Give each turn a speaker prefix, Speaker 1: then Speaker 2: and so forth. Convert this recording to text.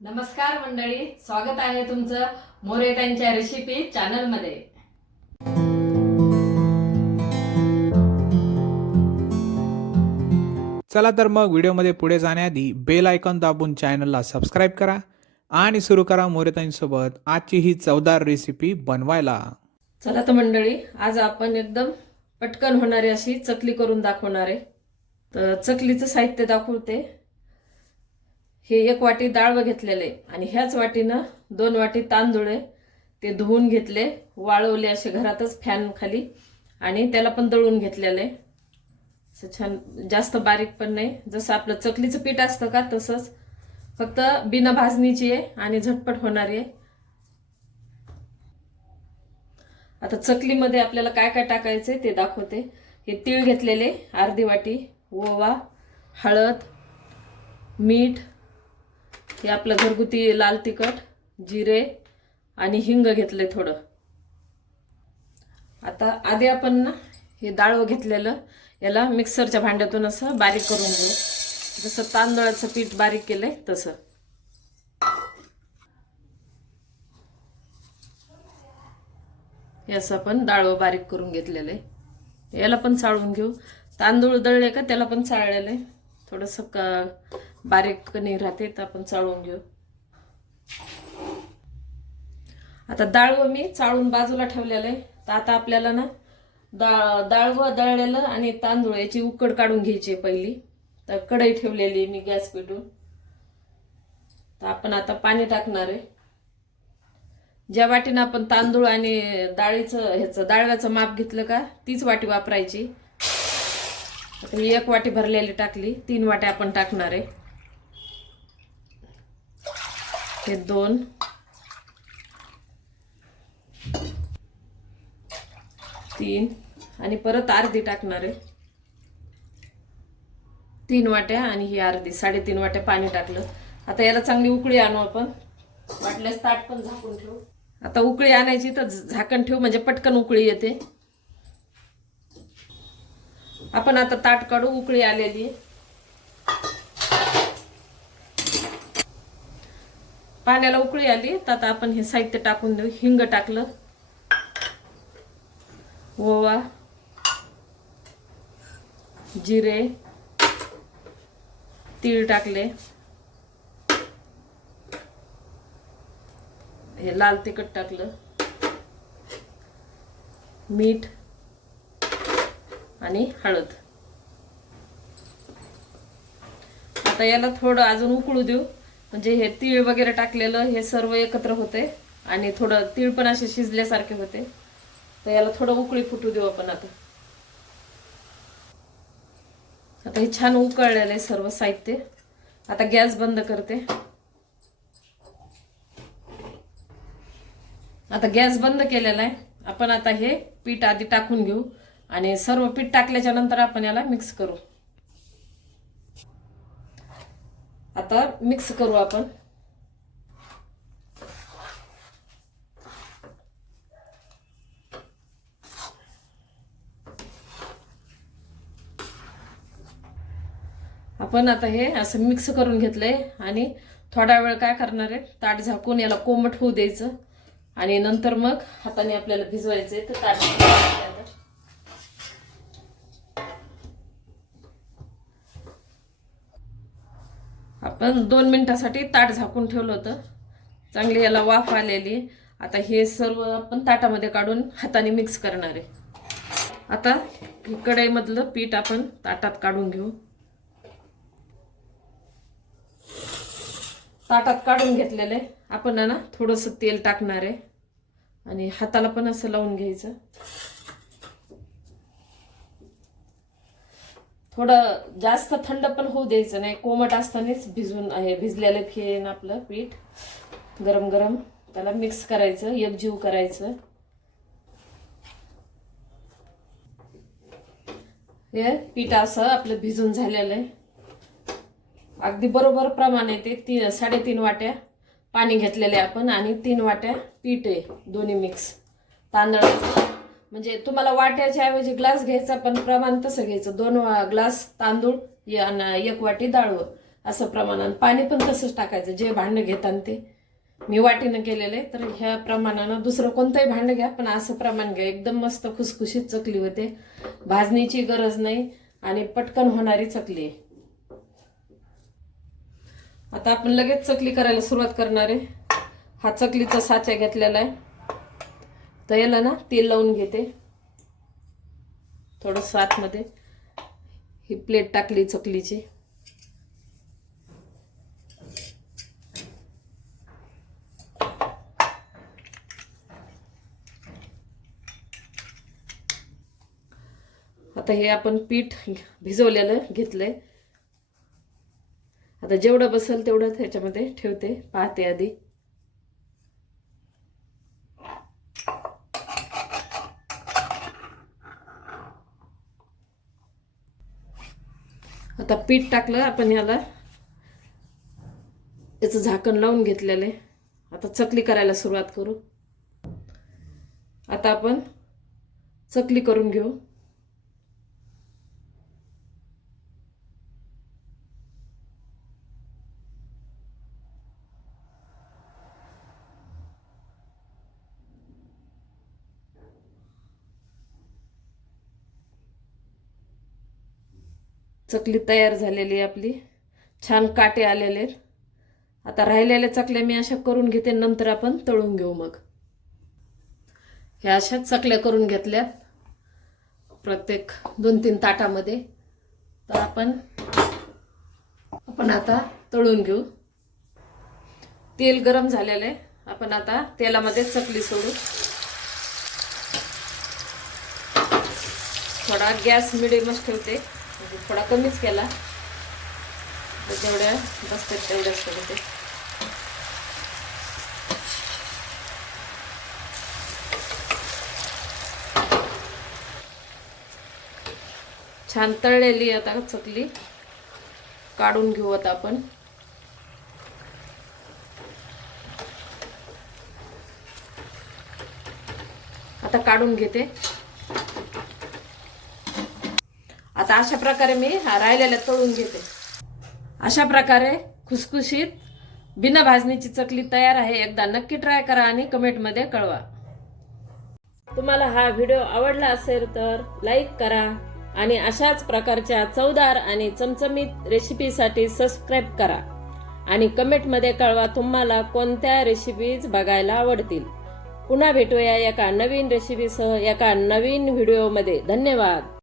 Speaker 1: नमस्कार मंडळी स्वागत आहे तुमचं मोरे त्यांच्या रेसिपी चॅनलमध्ये
Speaker 2: चला तर मग व्हिडिओमध्ये पुढे जाण्याआधी बेल आयकॉन दाबून चॅनलला सबस्क्राईब करा आणि सुरू करा मोरेताईंसोबत आजची ही चवदार रेसिपी बनवायला.
Speaker 1: चला तर मंडळी आज आपण एकदम पटकन होणारी अशी चकली करून दाखवणार आहे. तर चकलीचं साहित्य दाखवते. हे एक वाटी डाळ घेतलेले आणि ह्याच वाटीनं दोन वाटी तांदूळ आहे ते धुवून घेतले वाळवले असे घरातच फॅन खाली आणि त्याला पण दळून घेतलेले. असं छान जास्त बारीक पण नाही. जसं आपलं चकलीचं पीठ असतं का तसंच. फक्त बिना भाजणीची आहे आणि झटपट होणारी आहे. आता चकलीमध्ये आपल्याला काय काय टाकायचं ते दाखवते. हे तीळ घेतलेले अर्धी वाटी ओवा हळद मीठ हे आपलं घरगुती लाल तिखट जिरे आणि हिंग घेतले थोडं. आता आधी आपण ना हे डाळ घेतलेलं याला मिक्सरच्या भांड्यातून असं बारीक करून घेऊ. जसं तांदळाचं पीठ बारीक केलंय तसं. हे असं आपण डाळवं बारीक करून घेतलेलं आहे. याला पण चाळून घेऊ. तांदूळ दळले का त्याला पण चाळलेलं आहे. थोडंसं का बारीक नाही राहते तर आपण चाळून घेऊ. आता डाळवं मी चाळून बाजूला ठेवलेलं आहे. तर आता आपल्याला ना डाळ डाळवं दळलेलं आणि तांदूळ याची उकड काढून घ्यायची आहे पहिली. तर कढई ठेवलेली आहे मी गॅस पेटून. तर आपण आता पाणी टाकणार आहे. ज्या वाटीनं आपण तांदूळ आणि डाळीचं ह्याचं डाळव्याचं माप घेतलं का तीच वाटी वापरायची. आता मी एक वाटी भरलेली टाकली. तीन वाट्या आपण टाकणार आहे. हे दोन. तीन. आणि परत अर्धी टाकणार आहे. तीन वाट्या आणि ही अर्धी. साडेतीन वाट्या पाणी टाकलं. आता याला चांगली उकळी आणू आपण. वाटल्यास ताट पण झाकून ठेवू. आता उकळी आणायची तर झाकण ठेवू. म्हणजे पटकन उकळी येते. आपण आता ताट काढू. उकळी आलेली पाण्याला उकळी आली तर आता आपण हे साहित्य टाकून देऊ. हिंग टाकलं. ओवा जिरे तीळ टाकले. हे लाल तिखट टाकलं. मीठ आणि हळद. आता याला थोडं अजून उकळू देऊ. म्हणजे हे तीळ वगैरे टाकलेलं हे सर्व एकत्र होते. आणि थोडं तीळ पण असे शिजल्यासारखे होते. तर याला थोडं उकळी फुटू देऊ आपण आता. आता हे छान उकळलेलं आहे सर्व साहित्य. आता गॅस बंद करते. आता गॅस बंद केलेला आहे. आपण आता हे पीठ आधी टाकून घेऊ. आणि सर्व पीठ टाकल्याच्या नंतर आपण याला मिक्स करू. आता मिक्स करू आपण. आपण आता हे असं मिक्स करून घेतलंय आणि थोडा वेळ काय करणार आहे? ताट झाकून याला कोमट होऊ द्यायचं. आणि नंतर मग हाताने आपल्याला भिजवायचंय तर ताट झाकून आपण दोन मिनटासाठी ताट झाकून ठेवलं होतं. चांगली याला वाफ आलेली. आता हे सर्व आपण ताटामध्ये काढून हाताने मिक्स करणार आहे. आता हे कढईमधलं पीठ आपण ताटात काढून घेऊ. ताटात काढून घेतलेलं. आहे आपण ना थोडंसं तेल टाकणार आहे. आणि हाताला पण असं लावून घ्यायचं. थोडं जास्त थंड पण होऊ द्यायचं नाही. कोमट असतानाच भिजून आहे भिजलेलं फेन आपलं पीठ. गरम गरम. त्याला मिक्स करायचं एकजीव करायचं. हे पीठ असं आपलं भिजून झालेलं आहे. अगदी बरोबर प्रमाण आहे ते. तीन साडेतीन वाट्या पाणी घेतलेले आपण आणि तीन वाट्या पीठ आहे. दोन्ही मिक्स तांदळाचं म्हणजे तुम्हाला वाट्याच्या ऐवजी ग्लास घ्यायचा पण प्रमाण तसं घ्यायचं. दोन वा- ग्लास तांदूळ या- एक वाटी डाळ असं प्रमाणानं पाणी पण तसंच टाकायचं जे भांडं घेताना ते. मी वाटीनं केलेलं आहे तर ह्या प्रमाणानं दुसरं कोणतंही भांडं घ्या पण असं प्रमाण घ्या. एकदम मस्त खुसखुशीत चकली होते. भाजणीची गरज नाही आणि पटकन होणारी चकली आहे. आता आपण लगेच चकली करायला सुरुवात करणार आहे. हा चकलीचा साचा घेतलेला आहे. तर याला ना तेल लावून घेते. थोडंसं आतमध्ये ही प्लेट टाकली चकलीची. आता हे आपण पीठ भिजवलेलं घेतलंय. आता जेवढं बसेल तेवढं त्याच्यामध्ये ठेवते पाहते आधी. आता पीठ टाकलं आपण याला याचं झाकण लावून घेतलेलं आहे. आता चकली करायला सुरुवात करू. आता आपण चकली करून घेऊ. चकली तयार झालेली आहे आपली. छान काटे आलेले आहेत. आता राहिलेल्या चकल्या मी अशा करून घेते नंतर आपण तळून घेऊ मग. ह्या अशा चकल्या करून घेतल्यात. प्रत्येक दोन तीन ताटामध्ये. तर आपण आपण आता तळून घेऊ. तेल गरम झालेलं आहे. आपण आता तेलामध्ये चकली सोडू. थोडा गॅस मिडियमच ठेवते. म्हणजे थोडा कमीच केला. तर जेवढ्या बसतात तेवढ्याच करते छान तळलेली आता चकली. काढून घेऊ आता आपण. आता काढून घेते. आता अशा प्रकारे मी हा राहिलेल्या तळून घेते. अशा प्रकारे खुसखुशीत बिना भाजणीची चकली तयार आहे. एकदा नक्की ट्राय करा आणि कमेंटमध्ये कळवा. तुम्हाला हा व्हिडिओ आवडला असेल तर लाईक करा आणि अशाच प्रकारच्या चवदार आणि चमचमीत रेसिपीसाठी सबस्क्राईब करा. आणि कमेंटमध्ये कळवा तुम्हाला कोणत्या रेसिपीज बघायला आवडतील. पुन्हा भेटूया एका नवीन रेसिपीसह एका नवीन व्हिडिओमध्ये धन्यवाद.